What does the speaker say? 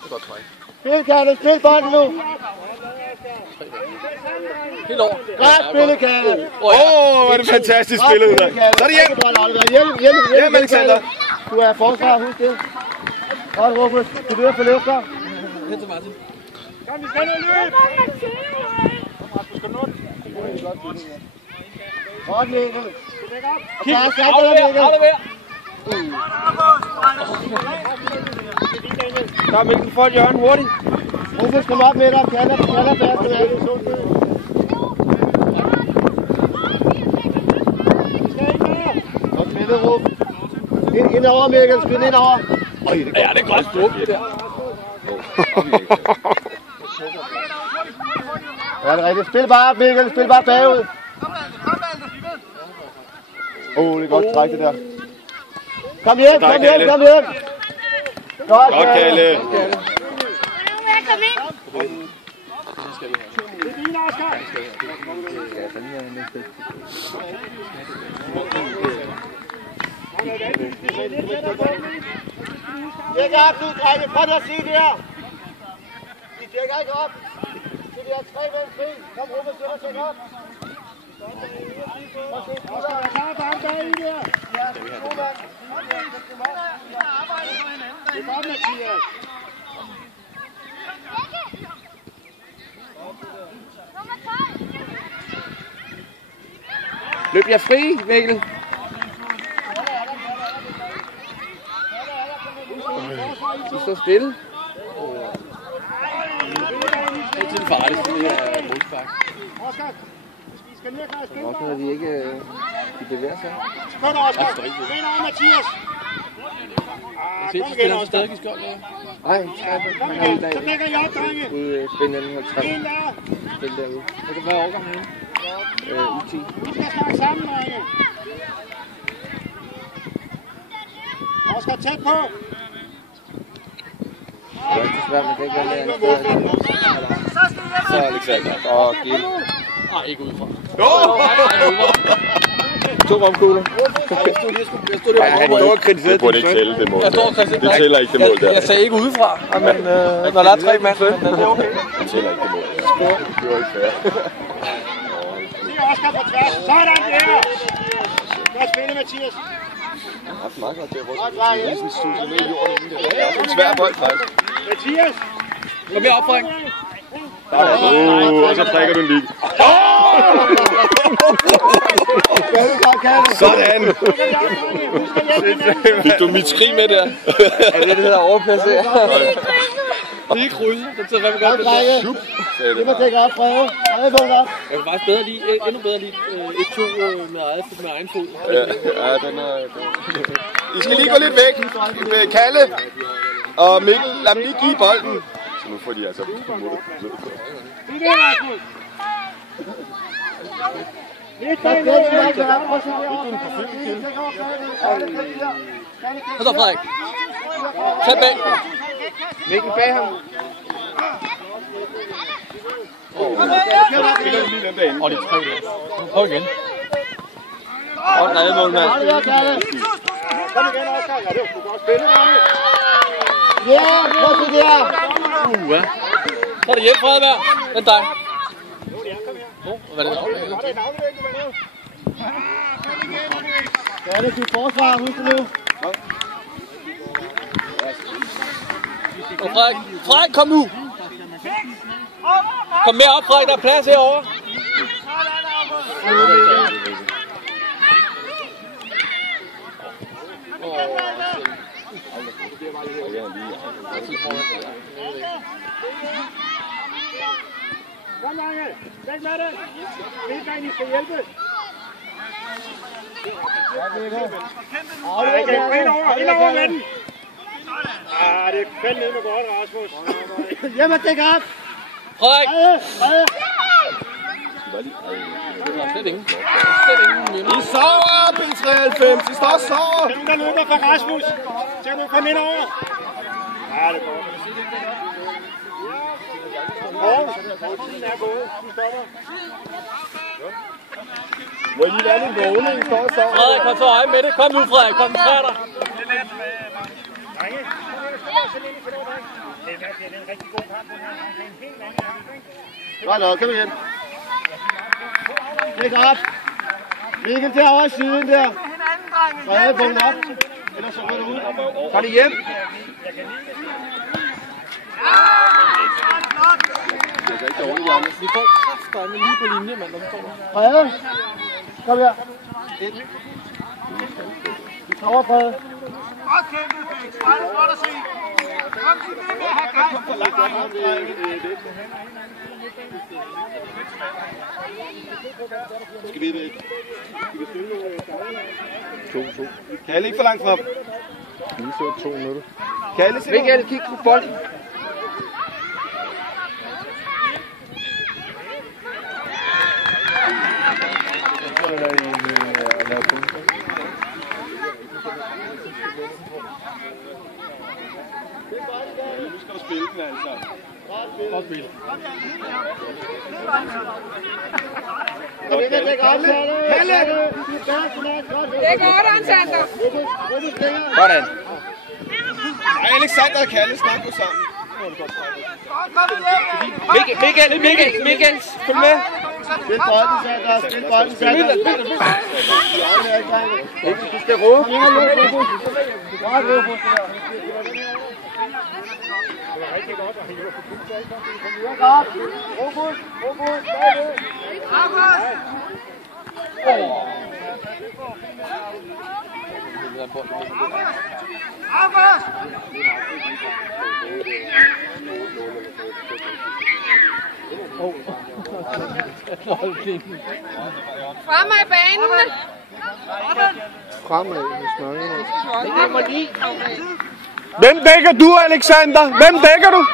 Det er godt træk. Spil, Kalle, spil bolden nu. Helt over. Godt spillet, Kalle. Hvor er det fantastisk spillet ud af. Så er det hjem. Hjem, Alexander. Du er forsvar, husk det. Godt, Rufus. Du ved at få løfter. Hen til Martin. Kom, vi skal ned løb. Godt, Mikkel. Kig, Aflever. Der er Mikkel for et hjørne hurtigt. Rufus, kom op med dig. Kalle færd. Du er det sundt. Godt spillet, Rufus. Ind over, Mikkel. Spil ind over. Ja, det er godt smukt, det der. Ja, det er rigtigt. Spil bare, Mikkel. Spil bare bagud. Det er godt træk, det der. Kom hjem. Godt, Kalle. Kom ind. Det er din, Oscar. Tjek op, du drenge. Prøv at sige det her. De tjekker ikke op. Det er 3 mellem 3. Kom, Rufus, tjek op. Oscar, jeg klarer bare bag i der. Det er godt, Mathias. Løb jer fri, Mikkel. Du står stille. Det er til farligt, det er modspark. Oscar, vi skal ned og klare spil. Også når de ikke de bevæger sig. Kom, Oscar. Ind over, Mathias. Jeg ser, spiller han stadig i skjold, eller? Nej, Kom igen, så lægger I op, drenge. Ude spiller den 50. En der. Spil derude. Det kan være overgang nu. U10. Vi skal snakke sammen, drenge. Oscar, tæt på. Det er ikke svært, man kan ikke være lærer en sted. Så Alexander. Og Gil. Nej, ikke udefra. To romkugler. Jeg stod der Han går og kritiserer. Det burde ikke tælle, det mål. Det tæller ikke det mål der. Jeg sagde ikke udefra, men når der er 3 mand, men det er okay. Det tæller ikke det mål. Det var ikke fair. Se Oscar på tværs. Sådan der. Godt spillet, Mathias. Han har haft meget godt der, hvor Isen suser ned i jorden inden det. Det er en svær bold, faktisk. Mathias. Kom her op, Frank. Og så prikker du en lige. Sådan! Fik du mit skrig med der? Ja, det hedder overplassere. Det er krydse. Det tager hvad vi godt. Det må tjekke op, Frede. Frede, vågn op. Jeg kan faktisk endnu bedre lide 1-2 med egen fod. Ja, den er... I skal lige gå lidt væk. Kalle og Mikkel, lad dem lige give bolden. Så nu får de altså målet ned på. Det er Rasmus. Lidt bag ned. Kom så, Frederik. Tag bag. Mikkel bag ham. Og de 3 der. Prøv igen. Og redde mål, mand. Kom igen, Oscar. Ja, det var godt spillet. Ja, prøv at se der. Ja. Så er det hjem, Fredberg. Den dig. Hvad er det? Ja, det er dit forsvar. Husk det nu. Frederik, kom nu. Kom mere op, Frederik. Der er plads herovre. Kom, Lange. Væk med det. Det er I skal hjælpe. Ind over med den. Det er fandme med godt, Rasmus. Hjem og dække op. Frederik. Frede. Slet ingen. I sover, B93. I står og sover. Dem, der løber fra Rasmus. Så kan du komme ind over. Ja, det er godt. Tiden er gået. Du stopper. Må I lige være lidt vågne, I står og sover. Frederik, kom så øje med det. Kom nu, Frederik. Koncentrer dig. Drenge. Godt nok, kom igen. Læg op. Mikkel derovre i siden der. Frede, vågn op. Ellers så går du ud. Kom hjem. Det er ikke dårligt, Janne. Vi får kraftstemme lige på linje, mand. Frede, kom her. Vi kommer, Frede. Okay, Ludvig. Meget godt at se. Kom til med at have gang. Skal vi væk? To. Kalle, ikke for langt frem. Vi så 2 minutter. Kalle, se Michael, kig på bolden. Nu skal du spille den altså. Godt spil. Det er godt, Alexander. Sådan. Ej, Alexander og Kalle snakker jo sammen. Michael, følg med. Spil bolden, Sander. Spil bolden, Sander. Du skal råbe. Fremad i banen. Fremad med snøringen. Hvem dækker du, Alexander? Hvem dækker du?